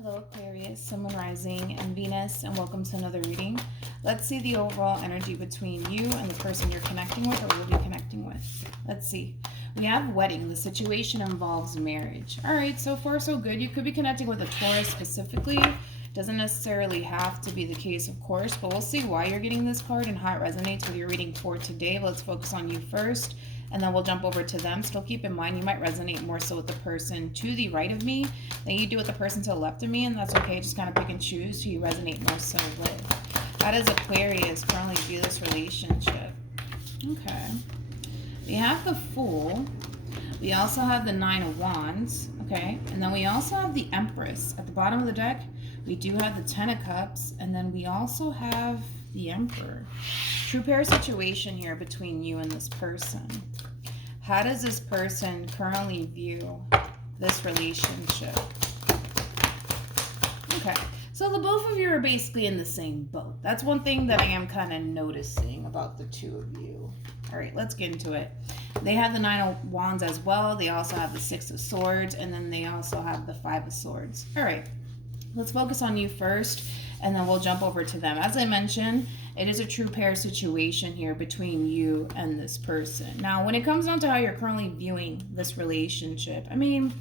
Hello Aquarius, Sun, Moon, Rising, and Venus, and welcome to another reading. Let's see the overall energy between you and the person you're connecting with or will be connecting with. Let's see. We have wedding. The situation involves marriage. All right, so far so good. You could be connecting with a Taurus specifically. Doesn't necessarily have to be the case, of course, but we'll see why you're getting this card and how it resonates with your reading for today. Let's focus on you first, and then we'll jump over to them. Still keep in mind, you might resonate more so with the person to the right of me than you do with the person to the left of me, and that's okay. Just kind of pick and choose who you resonate more so with. How does Aquarius currently view this relationship? Okay. We have the Fool. We also have the Nine of Wands, okay? And then we also have the Empress. At the bottom of the deck, we do have the Ten of Cups, and then we also have the Emperor. True pair situation here between you and this person. How does this person currently view this relationship? Okay, so the both of you are basically in the same boat. That's one thing that I am kind of noticing about the two of you. All right, let's get into it. They have the Nine of Wands as well. They also have the Six of Swords, and then they also have the Five of Swords. All right, let's focus on you first, and then we'll jump over to them. As I mentioned, it is a true pair situation here between you and this person. Now, when it comes down to how you're currently viewing this relationship, I mean,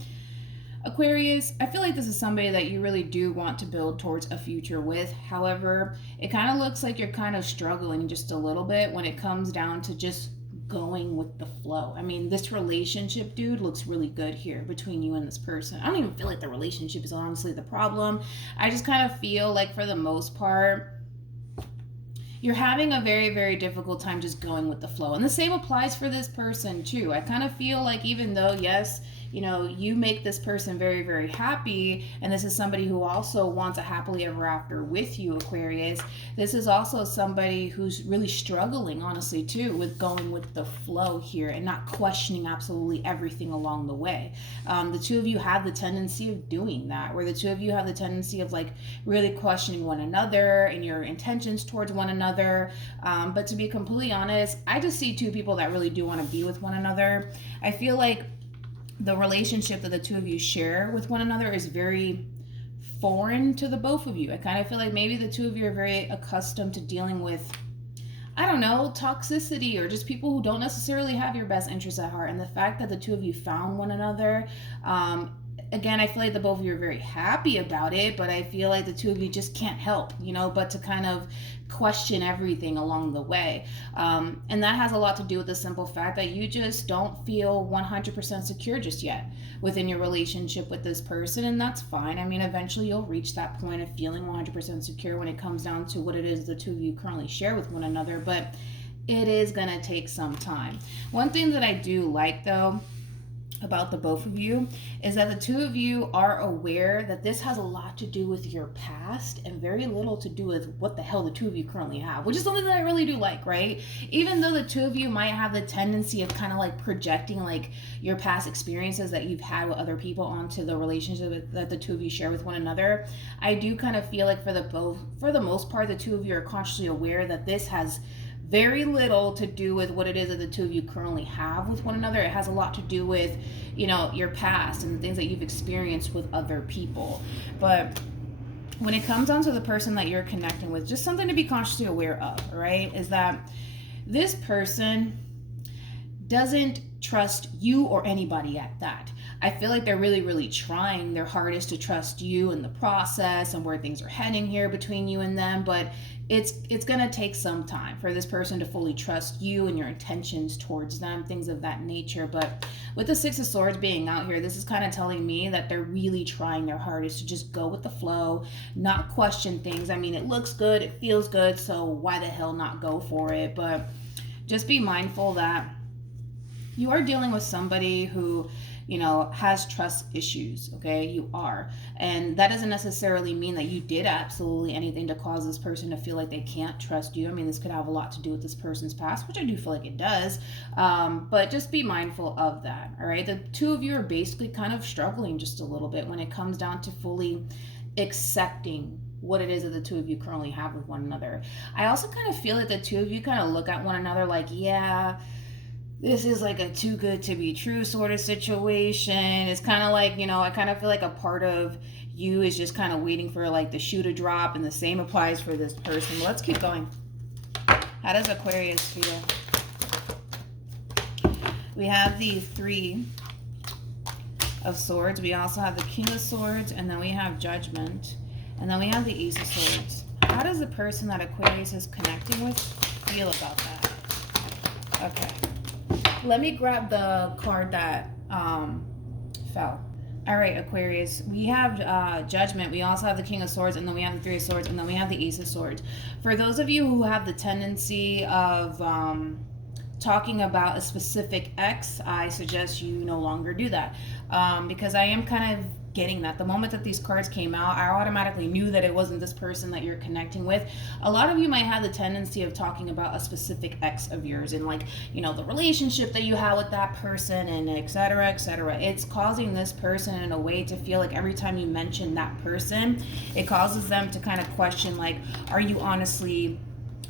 Aquarius, I feel like this is somebody that you really do want to build towards a future with. However, it kind of looks like you're kind of struggling just a little bit when it comes down to just going with the flow. I mean, this relationship, dude, looks really good here between you and this person. I don't even feel like the relationship is honestly the problem. I just kind of feel like for the most part, you're having a very, very difficult time just going with the flow. And the same applies for this person too. I kind of feel like even though, yes, you know, you make this person very, very happy, and this is somebody who also wants a happily ever after with you, Aquarius, this is also somebody who's really struggling, honestly, too, with going with the flow here and not questioning absolutely everything along the way. The two of you have the tendency of doing that, where the two of you have the tendency of like really questioning one another and your intentions towards one another. But to be completely honest, I just see two people that really do want to be with one another. I feel like the relationship that the two of you share with one another is very foreign to the both of you. I kind of feel like maybe the two of you are very accustomed to dealing with, I don't know, toxicity or just people who don't necessarily have your best interests at heart. And the fact that the two of you found one another, again, I feel like the both of you are very happy about it, but I feel like the two of you just can't help, you know, but to kind of question everything along the way. And that has a lot to do with the simple fact that you just don't feel 100% secure just yet within your relationship with this person, and that's fine. I mean, eventually you'll reach that point of feeling 100% secure when it comes down to what it is the two of you currently share with one another, but it is going to take some time. One thing that I do like, though, about the both of you is that the two of you are aware that this has a lot to do with your past and very little to do with what the hell the two of you currently have, which is something that I really do like, right? Even though the two of you might have the tendency of kind of like projecting like your past experiences that you've had with other people onto the relationship that the two of you share with one another, I do kind of feel like for the most part, the two of you are consciously aware that this has very little to do with what it is that the two of you currently have with one another. It has a lot to do with, you know, your past and the things that you've experienced with other people. But when it comes down to the person that you're connecting with, just something to be consciously aware of, right, is that this person doesn't trust you or anybody at that. I feel like they're really, really trying their hardest to trust you in the process and where things are heading here between you and them, but it's going to take some time for this person to fully trust you and your intentions towards them, things of that nature. But with the Six of Swords being out here, this is kind of telling me that they're really trying their hardest to just go with the flow, not question things. I mean, it looks good, it feels good, so why the hell not go for it? But just be mindful that you are dealing with somebody who, you know, has trust issues, okay? You are. And that doesn't necessarily mean that you did absolutely anything to cause this person to feel like they can't trust you. I mean, this could have a lot to do with this person's past, which I do feel like it does. But just be mindful of that, all right? The two of you are basically kind of struggling just a little bit when it comes down to fully accepting what it is that the two of you currently have with one another. I also kind of feel that the two of you kind of look at one another like, yeah, This is like a too good to be true sort of situation. It's kind of like, I kind of feel like a part of you is just kind of waiting for like the shoe to drop, and the same applies for this person. Let's keep going. How does Aquarius feel? We have the Three of Swords. We also have the King of Swords, and then we have Judgment, and then we have the Ace of Swords. How does the person that Aquarius is connecting with feel about that? Okay. Let me grab the card that fell. All right, Aquarius. We have Judgment. We also have the King of Swords, and then we have the Three of Swords, and then we have the Ace of Swords. For those of you who have the tendency of talking about a specific ex, I suggest you no longer do that, because I am kind of getting that. The moment that these cards came out, I automatically knew that it wasn't this person that you're connecting with. A lot of you might have the tendency of talking about a specific ex of yours and like, the relationship that you have with that person and et cetera, et cetera. It's causing this person in a way to feel like every time you mention that person, it causes them to kind of question, like, are you honestly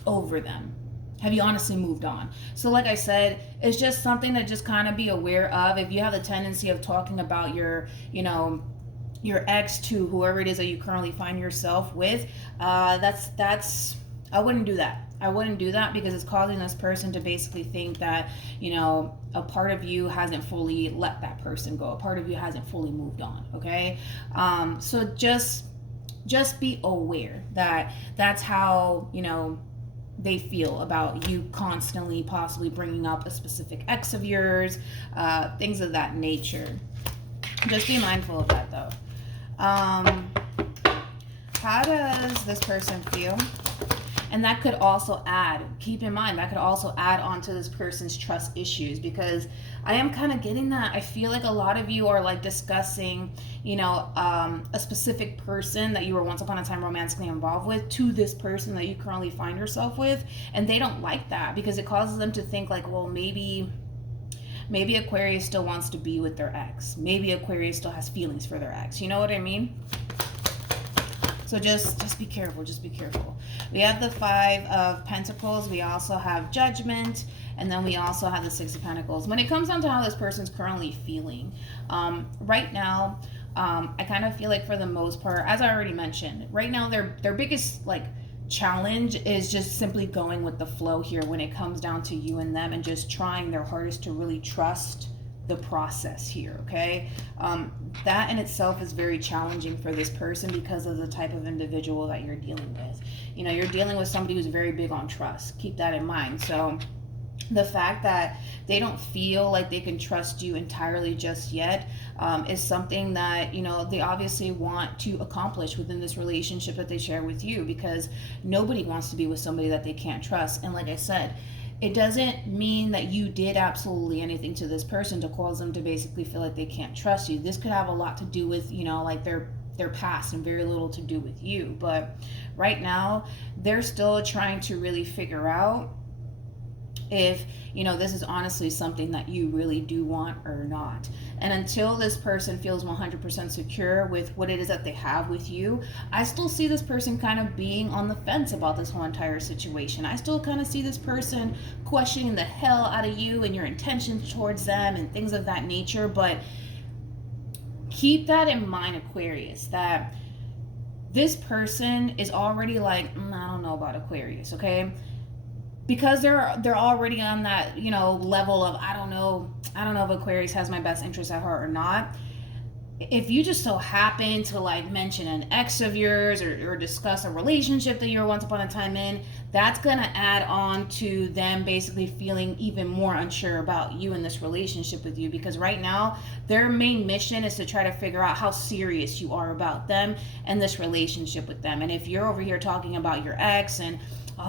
over them? Have you honestly moved on? So like I said, it's just something to just kind of be aware of. If you have the tendency of talking about your ex to whoever it is that you currently find yourself with, that's I wouldn't do that. I wouldn't do that, because it's causing this person to basically think that, a part of you hasn't fully let that person go. A part of you hasn't fully moved on, okay? So just be aware that that's how, they feel about you constantly possibly bringing up a specific ex of yours, things of that nature. Just be mindful of that, though. How does this person feel? And that could also keep in mind, that could also add on to this person's trust issues, because I am kind of getting that. I feel like a lot of you are like discussing, a specific person that you were once upon a time romantically involved with to this person that you currently find yourself with. And they don't like that, because it causes them to think like, well, maybe Aquarius still wants to be with their ex. Maybe Aquarius still has feelings for their ex. You know what I mean? So just be careful. Just be careful. We have the Five of Pentacles. We also have Judgment. And then we also have the Six of Pentacles. When it comes down to how this person's currently feeling, right now, I kind of feel like for the most part, as I already mentioned, right now their biggest challenge is just simply going with the flow here when it comes down to you and them, and just trying their hardest to really trust the process here, okay? That in itself is very challenging for this person because of the type of individual that you're dealing with. You're dealing with somebody who's very big on trust. Keep that in mind. So the fact that they don't feel like they can trust you entirely just yet is something that they obviously want to accomplish within this relationship that they share with you, because nobody wants to be with somebody that they can't trust. And like I said, it doesn't mean that you did absolutely anything to this person to cause them to basically feel like they can't trust you. This could have a lot to do with their past and very little to do with you. But right now they're still trying to really figure out if this is honestly something that you really do want or not. And until this person feels 100% secure with what it is that they have with you, I still see this person kind of being on the fence about this whole entire situation. I still kind of see this person questioning the hell out of you and your intentions towards them and things of that nature. But keep that in mind, Aquarius, that this person is already like, I don't know about Aquarius, okay? Because they're already on that level of I don't know if Aquarius has my best interest at heart or not. If you just so happen to mention an ex of yours or discuss a relationship that you were once upon a time in, that's gonna add on to them basically feeling even more unsure about you in this relationship with you, because right now their main mission is to try to figure out how serious you are about them and this relationship with them. And if you're over here talking about your ex and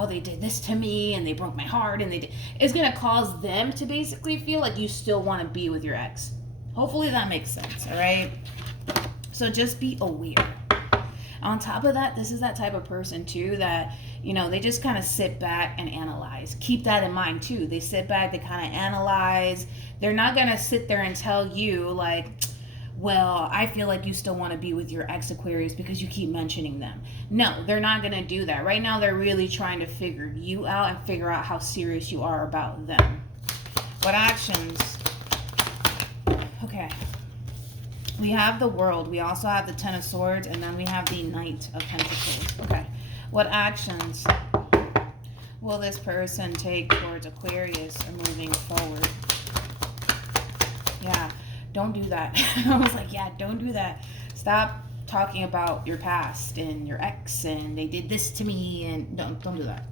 they did this to me and they broke my heart and it's going to cause them to basically feel like you still want to be with your ex. Hopefully that makes sense, all right? So just be aware. On top of that, this is that type of person too that, they just kind of sit back and analyze. Keep that in mind too. They sit back, they kind of analyze. They're not going to sit there and tell you well, I feel like you still want to be with your ex, Aquarius, because you keep mentioning them. No, they're not going to do that. Right now, they're really trying to figure you out and figure out how serious you are about them. What actions? Okay. We have the World. We also have the Ten of Swords. And then we have the Knight of Pentacles. Okay. What actions will this person take towards Aquarius or moving forward? Yeah. Don't do that. I was like, yeah, don't do that. Stop talking about your past and your ex and they did this to me, and don't do that.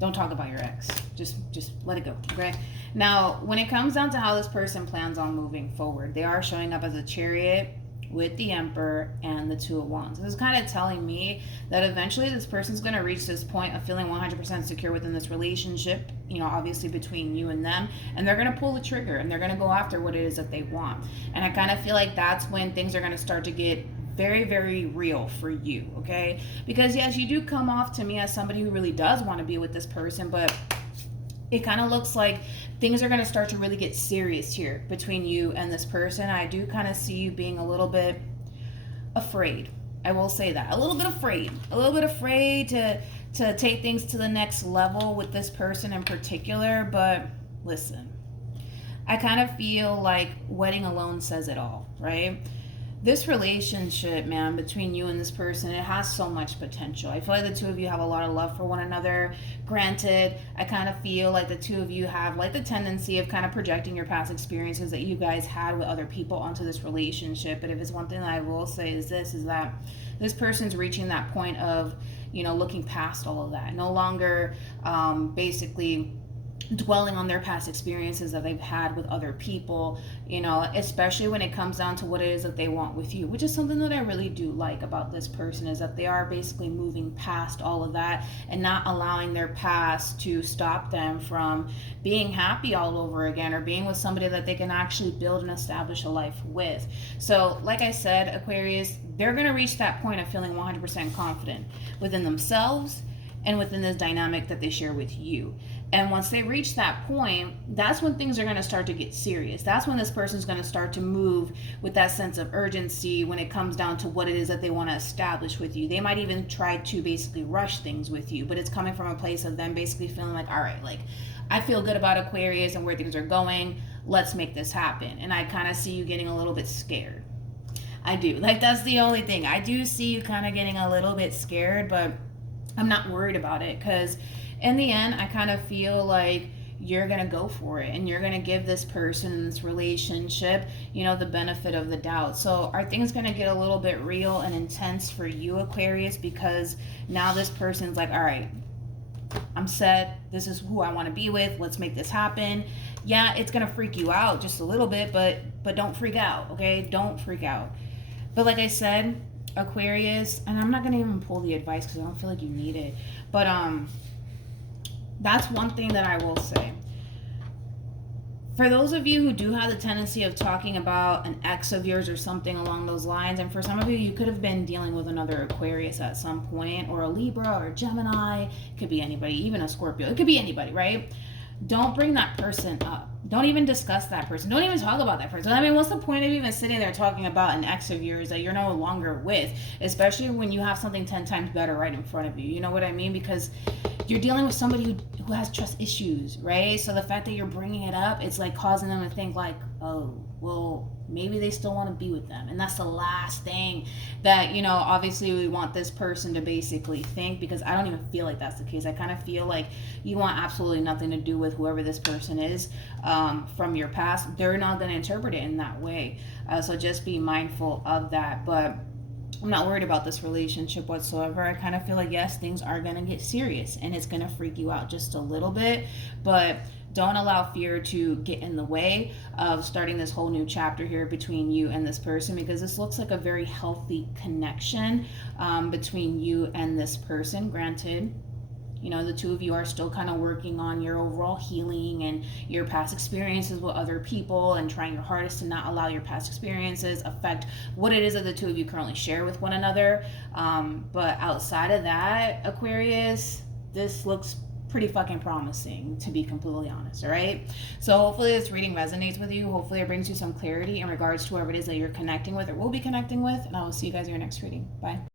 Don't talk about your ex. Just let it go, okay? Now, when it comes down to how this person plans on moving forward, they are showing up as a Chariot with the Emperor and the Two of Wands. This is kind of telling me that eventually this person's going to reach this point of feeling 100% secure within this relationship, you know, obviously between you and them, and they're going to pull the trigger and they're going to go after what it is that they want. And I kind of feel like that's when things are going to start to get very, very real for you, okay? Because yes, you do come off to me as somebody who really does want to be with this person, but it kind of looks like things are going to start to really get serious here between you and this person. I do kind of see you being a little bit afraid. I will say that. A little bit afraid to take things to the next level with this person in particular. But listen, I kind of feel like wedding alone says it all, right? This relationship, man, between you and this person, it has so much potential. I feel like the two of you have a lot of love for one another. Granted, I kind of feel like the two of you have like the tendency of kind of projecting your past experiences that you guys had with other people onto this relationship. But if it's one thing that I will say is that this person's reaching that point of, you know, looking past all of that. No longer basically dwelling on their past experiences that they've had with other people, you know, especially when it comes down to what it is that they want with you, which is something that I really do like about this person, is that they are basically moving past all of that and not allowing their past to stop them from being happy all over again or being with somebody that they can actually build and establish a life with. So like I said, Aquarius, they're going to reach that point of feeling 100% confident within themselves and within this dynamic that they share with you. And once they reach that point, that's when things are going to start to get serious. That's when this person's going to start to move with that sense of urgency when it comes down to what it is that they want to establish with you. They might even try to basically rush things with you, but it's coming from a place of them basically feeling like, all right, like, I feel good about Aquarius and where things are going. Let's make this happen. And I kind of see you getting a little bit scared. I do. Like, that's the only thing. I do see you kind of getting a little bit scared, but I'm not worried about it, because in the end, I kind of feel like you're going to go for it and you're going to give this person in this relationship, you know, the benefit of the doubt. So are things going to get a little bit real and intense for you, Aquarius, because now this person's like, all right, I'm set. This is who I want to be with. Let's make this happen. Yeah, it's going to freak you out just a little bit, but don't freak out, okay? Don't freak out. But like I said, Aquarius, and I'm not going to even pull the advice because I don't feel like you need it, but that's one thing that I will say. For those of you who do have the tendency of talking about an ex of yours or something along those lines, and for some of you, you could have been dealing with another Aquarius at some point, or a Libra or a Gemini. It could be anybody, even a Scorpio. It could be anybody, right? Don't bring that person up. Don't even discuss that person. Don't even talk about that person. I mean, what's the point of even sitting there talking about an ex of yours that you're no longer with, especially when you have something 10 times better right in front of you? You know what I mean? Because you're dealing with somebody who has trust issues, right? So the fact that you're bringing it up, it's like causing them to think like, oh, well, maybe they still want to be with them. And that's the last thing that, you know, obviously we want this person to basically think, because I don't even feel like that's the case. I kind of feel like you want absolutely nothing to do with whoever this person is from your past. They're not going to interpret it in that way. So just be mindful of that. But I'm not worried about this relationship whatsoever. I kind of feel like, yes, things are going to get serious and it's going to freak you out just a little bit, but don't allow fear to get in the way of starting this whole new chapter here between you and this person, because this looks like a very healthy connection between you and this person. Granted, you know, the two of you are still kind of working on your overall healing and your past experiences with other people and trying your hardest to not allow your past experiences affect what it is that the two of you currently share with one another. But outside of that, Aquarius, this looks pretty fucking promising, to be completely honest, all right? So hopefully this reading resonates with you. Hopefully it brings you some clarity in regards to whoever it is that you're connecting with or will be connecting with. And I will see you guys in your next reading. Bye.